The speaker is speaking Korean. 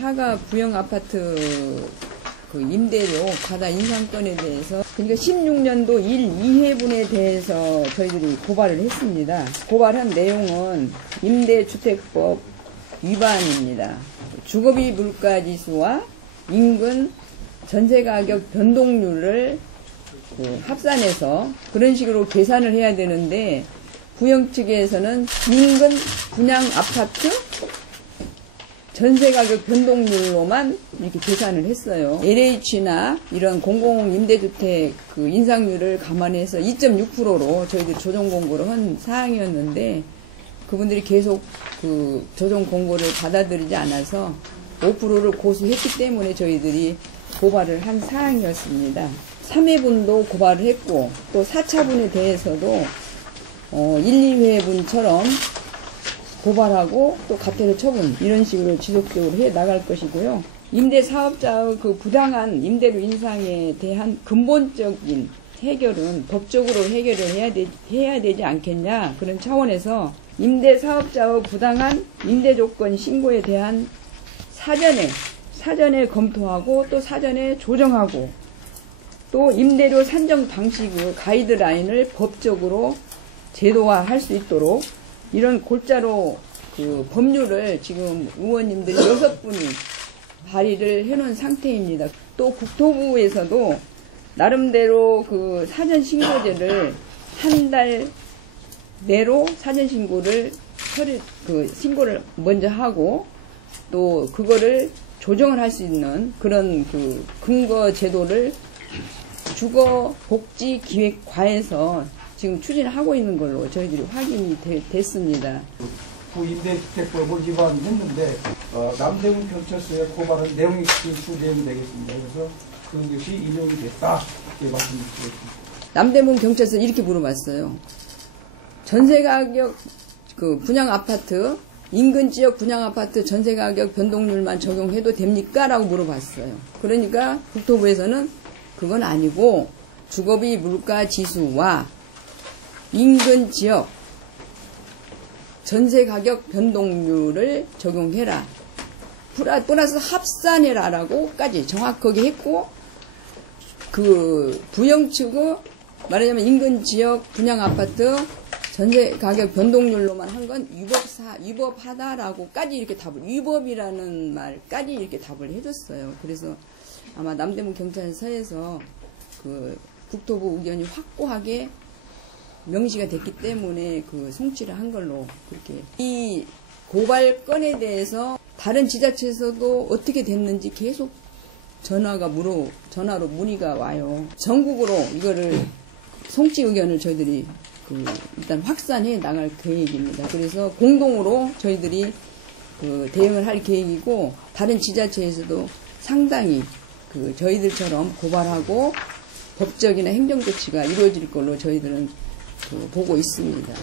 사가 부영 아파트 그 임대료 과다 인상건에 대해서 그러니까 16년도 1, 2회분에 대해서 저희들이 고발을 했습니다. 고발한 내용은 임대주택법 위반입니다. 주거비 물가지수와 인근 전세가격 변동률을 그 합산해서 그런 식으로 계산을 해야 되는데 부영 측에서는 인근 분양 아파트 전세 가격 변동률로만 이렇게 계산을 했어요. LH나 이런 공공 임대주택 그 인상률을 감안해서 2.6%로 저희들 조정 공고를 한 사항이었는데 그분들이 계속 그 조정 공고를 받아들이지 않아서 5%를 고수했기 때문에 저희들이 고발을 한 사항이었습니다. 3회분도 고발을 했고 또 4차분에 대해서도 어, 1, 2회분처럼 고발하고 또 가태료 처분 이런 식으로 지속적으로 해 나갈 것이고요. 임대 사업자의 그 부당한 임대료 인상에 대한 근본적인 해결은 법적으로 해결을 해야, 되, 해야 되지 않겠냐 그런 차원에서 임대 사업자의 부당한 임대 조건 신고에 대한 사전에 사전에 검토하고 또 사전에 조정하고 또 임대료 산정 방식의 가이드라인을 법적으로 제도화할 수 있도록 이런 골자로 그 법률을 지금 의원님들이 여섯 분이 발의를 해놓은 상태입니다. 또 국토부에서도 나름대로 그 사전 신고제를 한 달 내로 사전 신고를 처리 그 신고를 먼저 하고 또 그거를 조정을 할 수 있는 그런 그 근거 제도를 주거 복지 기획과에서 지금 추진하고 있는 걸로 저희들이 확인이 되, 됐습니다. 구임대주택법을 위반했는데 어, 남대문 경찰서에 고발한 내용이 진술되면 되겠습니다. 그래서 그것이 인용이 됐다 이렇게 말씀드리겠습니다. 남대문 경찰서 이렇게 물어봤어요. 전세 가격 그 분양 아파트 인근 지역 분양 아파트 전세 가격 변동률만 적용해도 됩니까? 라고 물어봤어요. 그러니까 국토부에서는 그건 아니고 주거비 물가 지수와 인근 지역 전세 가격 변동률을 적용해라. 플러스 합산해라라고까지 정확하게 했고 그 부영 측의 말하자면 인근 지역 분양 아파트 전세 가격 변동률로만 한 건 위법사 위법하다라고까지 이렇게 답을 위법이라는 말까지 이렇게 답을 해줬어요. 그래서 아마 남대문 경찰서에서 그 국토부 의견이 확고하게 명시가 됐기 때문에 그 송치를 한 걸로 그렇게 이 고발 건에 대해서 다른 지자체에서도 어떻게 됐는지 계속 전화가 물어 전화로 문의가 와요. 전국으로 이거를 송치 의견을 저희들이 그 일단 확산해 나갈 계획입니다. 그래서 공동으로 저희들이 그 대응을 할 계획이고 다른 지자체에서도 상당히 그 저희들처럼 고발하고 법적이나 행정 조치가 이루어질 걸로 저희들은 그 보고 있습니다.